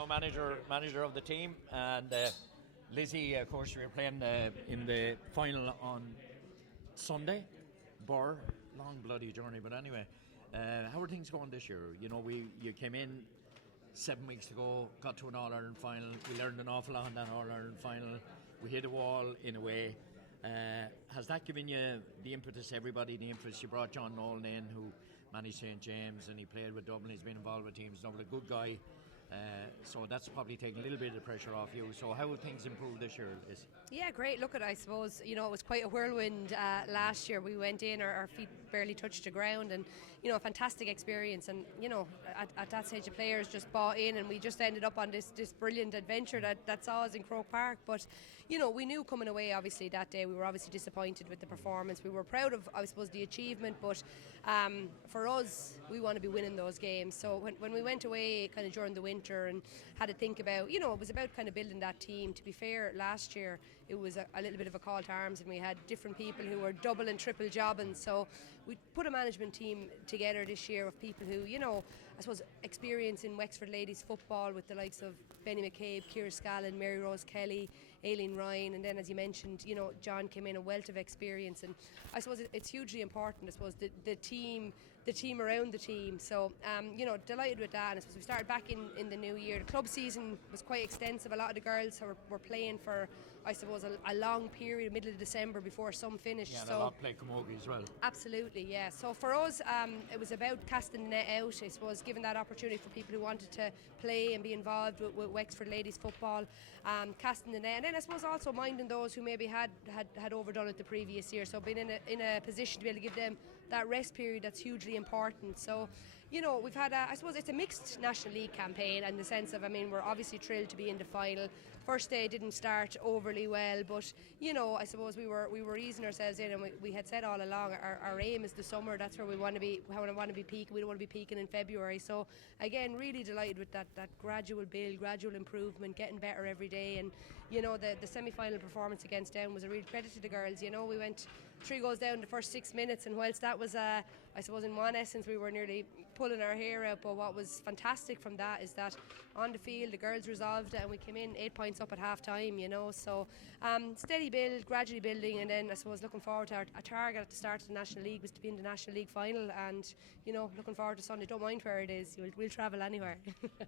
now manager of the team, and Lizzy, of course, we were playing in the final on Sunday. Long bloody journey, but anyway, how are things going this year? You know, you came in 7 weeks ago, got to an All-Ireland final. We learned an awful lot in that All-Ireland final. We hit a wall in a way. Has that given you the impetus, everybody, the impetus? You brought John Nolan in, who managed St. James, and he played with Dublin. He's been involved with teams. Dublin, a good guy. So that's probably taking a little bit of the pressure off you. So how have things improved this year, Liz? Yeah, great. Look at, I suppose, you know, it was quite a whirlwind last year. We went in, our feet barely touched the ground, and, you know, a fantastic experience. And, you know, at that stage, the players just bought in, and we just ended up on this brilliant adventure that saw us in Croke Park. But, you know, we knew coming away, obviously, that day. We were obviously disappointed with the performance. We were proud of, I suppose, the achievement, but for us, we want to be winning those games. So when we went away kind of during the winter and had to think about, you know, it was about kind of building that team. To be fair, last year it was a little bit of a call to arms, and we had different people who were double and triple jobbing. So we put a management team together this year of people who, you know, I suppose experience in Wexford ladies football with the likes of Benny McCabe, Ciara Scallon, Mary Rose Kelly, Aileen Ryan, and then, as you mentioned, you know, John came in, a wealth of experience. And I suppose it's hugely important, I suppose, the team around the team. So you know, delighted with that. And I suppose we started back in the new year. The club season was quite extensive. A lot of the girls were playing for, I suppose, a long period, middle of December, before some finished. Yeah, and so a lot played camogie as well. Absolutely, yeah. So for us, it was about casting the net out, I suppose, giving that opportunity for people who wanted to play and be involved with Wexford ladies football, casting the net. And then I suppose also minding those who maybe had overdone it the previous year. So being in a position to be able to give them that rest period, that's hugely important. So, you know, we've had I suppose it's a mixed National League campaign, in the sense of, I mean, we're obviously thrilled to be in the final. First day didn't start overly well, but, you know, I suppose we were easing ourselves in, and we had said all along our aim is the summer. That's where we want to be. How we want to be peaking. We don't want to be peaking in February. So again, really delighted with that gradual build, gradual improvement, getting better every day. And, you know, the semi-final performance against Down was a real credit to the girls. You know, we went 3 goals down in the first 6 minutes, and whilst that was I suppose in one essence we were nearly pulling our hair out, but what was fantastic from that is that on the field the girls resolved it, and we came in 8 points up at half time, you know. So steady build, gradually building, and then I suppose looking forward to our target at the start of the National League was to be in the National League final. And, you know, looking forward to Sunday. Don't mind where it is, we'll travel anywhere.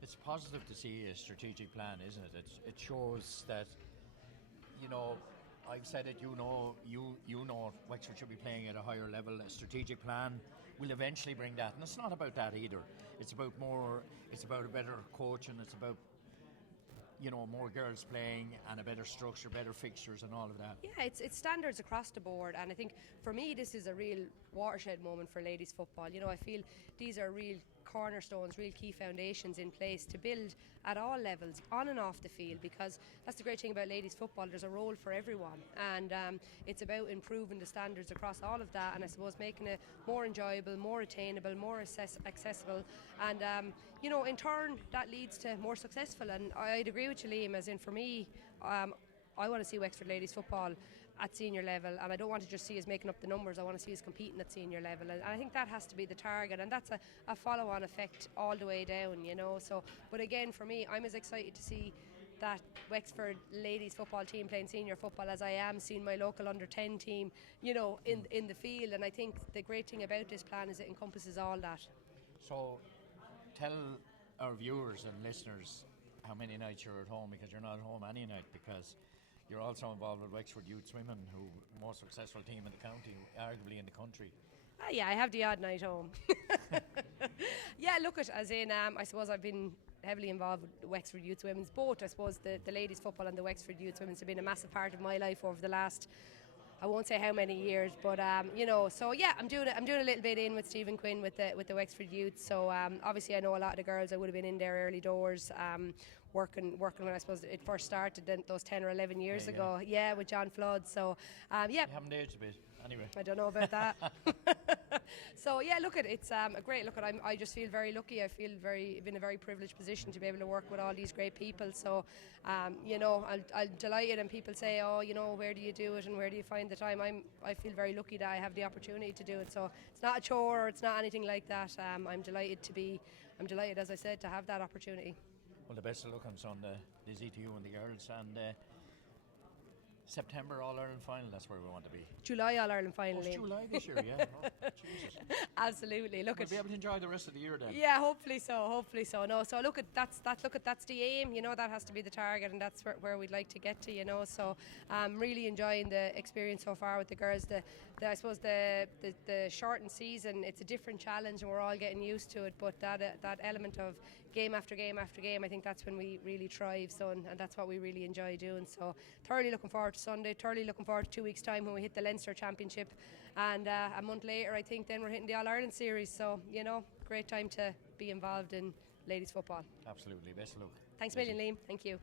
It's positive to see a strategic plan, isn't it? It shows that, you know, I've said it, you know Wexford should be playing at a higher level. A strategic plan will eventually bring that, and it's not about that either. It's about a better coach, and it's about, you know, more girls playing and a better structure, better fixtures and all of that. Yeah, it's standards across the board, and I think for me this is a real watershed moment for ladies football. You know, I feel these are real cornerstones, real key foundations in place to build at all levels, on and off the field, because that's the great thing about ladies football. There's a role for everyone, and it's about improving the standards across all of that, and I suppose making it more enjoyable, more attainable, more accessible, and you know, in turn that leads to more successful. And I'd agree with you, Liam, as in, for me, I want to see Wexford ladies football at senior level, and I don't want to just see us making up the numbers. I want to see us competing at senior level, and I think that has to be the target, and that's a follow-on effect all the way down, you know. So, but again, for me, I'm as excited to see that Wexford ladies football team playing senior football as I am seeing my local under-10 team, you know, in the field. And I think the great thing about this plan is it encompasses all that. So tell our viewers and listeners how many nights you're at home, because you're not at home any night, because you're also involved with Wexford Youth Swimming, who most successful team in the county, arguably in the country. Yeah, I have the odd night home. Yeah, look at, as in, I suppose I've been heavily involved with Wexford Youth Women's. Both, I suppose, the ladies football and the Wexford Youth Women's have been a massive part of my life over the last, I won't say how many years, but you know, so yeah, I'm doing a little bit in with Stephen Quinn with the Wexford Youth. So obviously I know a lot of the girls. I would have been in there early doors, working when I suppose it first started, then those 10 or 11 years ago. Yeah, with John Flood. So yeah. You haven't aged a bit, anyway. I don't know about that. So yeah, look at it's a great look at. I just feel very lucky. I feel in a very privileged position to be able to work with all these great people. So you know, I'm delighted, and people say, oh, you know, where do you do it and where do you find the time? I feel very lucky that I have the opportunity to do it. So it's not a chore, or it's not anything like that. I'm delighted, as I said, to have that opportunity. Well, the best of luck on Sunday, Lizzy, to you and the girls, and September All-Ireland final, that's where we want to be. July All-Ireland final. It's July this year, yeah. Oh, Jesus. Absolutely. We'll be able to enjoy the rest of the year then. Yeah, hopefully so. No, so look at that's the aim. That has to be the target, and that's where we'd like to get to. So really enjoying the experience so far with the girls. I suppose the shortened season, it's a different challenge, and we're all getting used to it. But that element of game after game after game, I think that's when we really thrive. So and that's what we really enjoy doing. So thoroughly looking forward to Sunday. Thoroughly looking forward to 2 weeks' time when we hit the Leinster Championship, and a month later, I think then we're hitting the All-Ireland series. So great time to be involved in ladies football. Absolutely, best of luck. Thanks a million, Liam. Thank you.